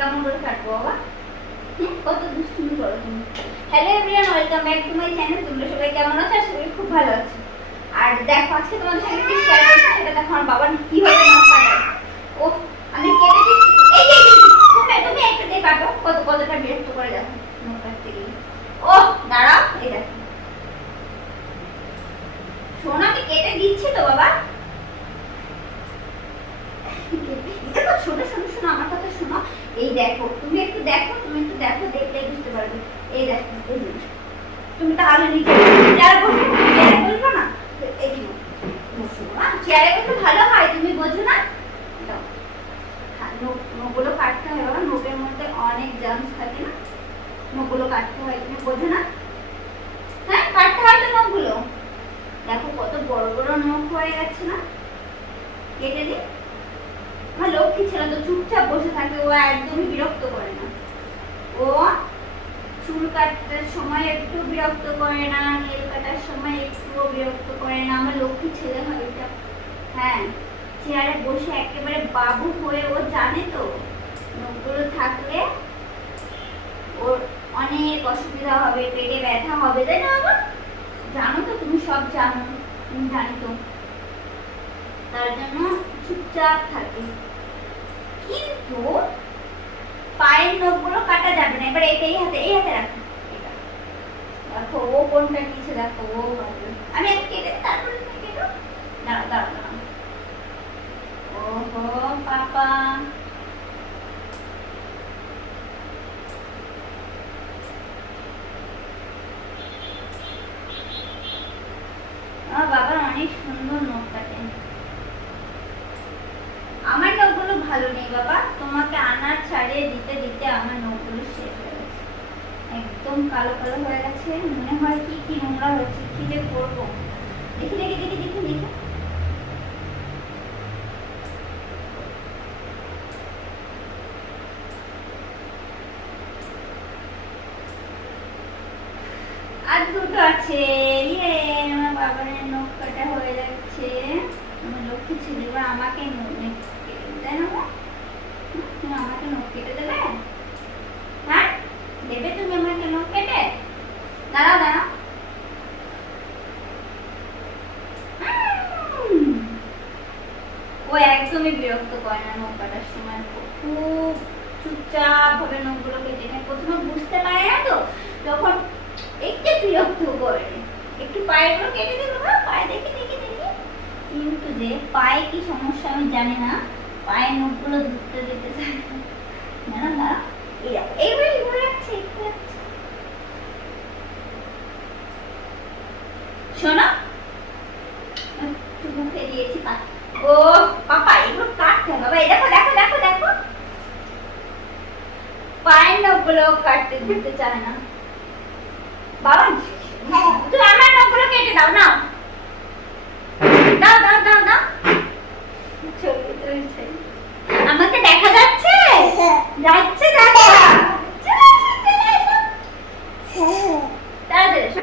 কেমন করে কাটবো বাবা? কত দুষ্টুমি করো তুমি। Hello everyone, welcome back to my channel. তোমরা সবাই কেমন আছো? আশা করি খুব ভালো আছো। আর দেখো আজকে তোমাদের সাথে কি শেয়ার করছি সেটা দেখো। আমার বাবা কিভাবে নখ কাটায়। ও আমি কেটে দিচ্ছি। এই যে তুমি একটা দিয়ে কাটো। কতটা বিরক্ত করে দেখো নখ কাটতে গিয়ে। ও দাঁড়াও, এই দেখো শোনো, আমি কেটে দিচ্ছি তো বাবা। দেখো শোনো শোনো শোনো, আমার কথা শোনো। এই দেখো তুমি একটু দেখো, দেখলেই বুঝতে পারবে। এই দেখো তুমি তাহলে নিচে চেয়ারে বসবো না। এই কি বসবো না, চেয়ারে বসে ভালো হয়, তুমি বোঝো না? নখগুলো কাটতে হয় বাবা, নখের মধ্যে অনেক জার্মস থাকে না, নখগুলো কাটতে হয়, তুমি বোঝো না? হ্যাঁ কাটতে হয় তো নখগুলো। দেখো কত বড় বড় নখ হয়ে গেছে না, কেটে দিই। আমার লক্ষ্মী ছেলে তো চুপচাপ বসে থাকে, ও একদমই বিরক্ত করে না। ও চুল কাটার সময় একটু বিরক্ত করে না, নেল কাটার সময় একটুও বিরক্ত করে না। আমার লক্ষ্মী ছেলে হয় এটা। হ্যাঁ চেয়ারে বসে একেবারে বাবু হয়ে ও জানে তো নখগুলো থাকলে ওর অনেক অসুবিধা হবে, পেটে ব্যথা হবে, তাই না বাবা? জানো তো, তুমি সব জানো, তুমি জানি তো, তার জন্য চুপচাপ থাকে। কিন্তু পায়ের নখগুলো কাটা যাবে না। এবার এই হাতে রাখো। দেখো ও কোনটা নিচে, দেখো ও আমি একটা কেটে তারপরে তুমি কেটো। দাঁড়াও। ওহো পাপা, আমার বাবার অনেক সুন্দর নখ কাটে। আমার নখগুলো ভালো নেই বাবা, তোমাকে আনার ছাড়িয়ে দিতে দিতে আমার নখগুলো শেষ হয়ে গেছে, একদম কালো কালো হয়ে গেছে। মনে হয় কি নোংরা হচ্ছে, কি যে করবো। দেখি আর দুটো আছে। ইয়ে আমার বাবার নখ কাটা হয়ে যাচ্ছে। আমার লক্ষ্মী ছেলে এবার আমাকে তাই না, তুমি আমাকে নখ কেটে দেবে? হ্যাঁ দেবে তুমি আমাকে নখ কেটে? দাঁড়াও। ও একদমই বিরক্ত করে না নখ কাটার সময়, খুব চুপচাপ ভাবে নখগুলো কেটে নেয়। প্রথমে বুঝতে পারে না তো, তখন একটু বিরক্ত করে, একটু পায়েগুলো কেটে দেবো না, পায়ে দেখি। কিন্তু যে পায়ে কি সমস্যা আমি জানি না, পায়ের নখগুলো ধরতে দিতে চায় না। এইভাবে ঘুরে যাচ্ছে একটু। শোনো একটু মুখে দিয়েছি। ও পাপা এগুলো কাটতে হবে বাবা। এই দেখো পায়ের নখগুলো কাটতে দিতে চায় না বাবা।